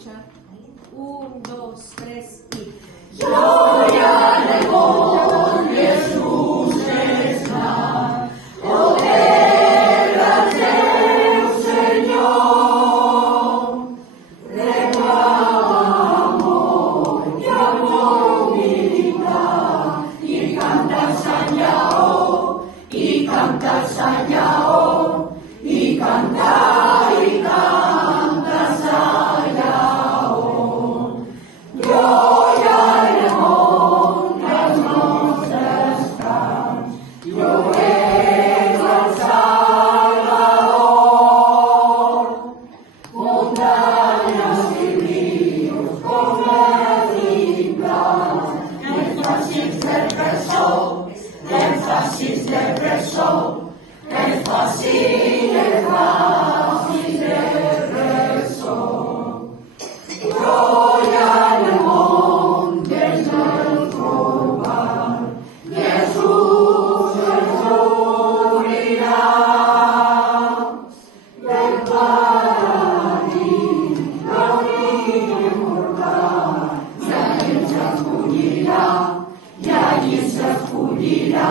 escuchar. 1, 2, 3 y... Gloria al León, Jesús está, oh guerra del Señor, reclama amor y amor militar, y canta Sañao, y canta Sañao, y canta Sañao. Gloria al León, las nuestras están, yo vengo al Salvador, montañas y ríos con medicina, énfasis del verso, énfasis del verso, énfasis del verso. Gloria al León, desde el trovador, Jesús morirá. Del paraíso, la vida inmortal, y allí se escullirá,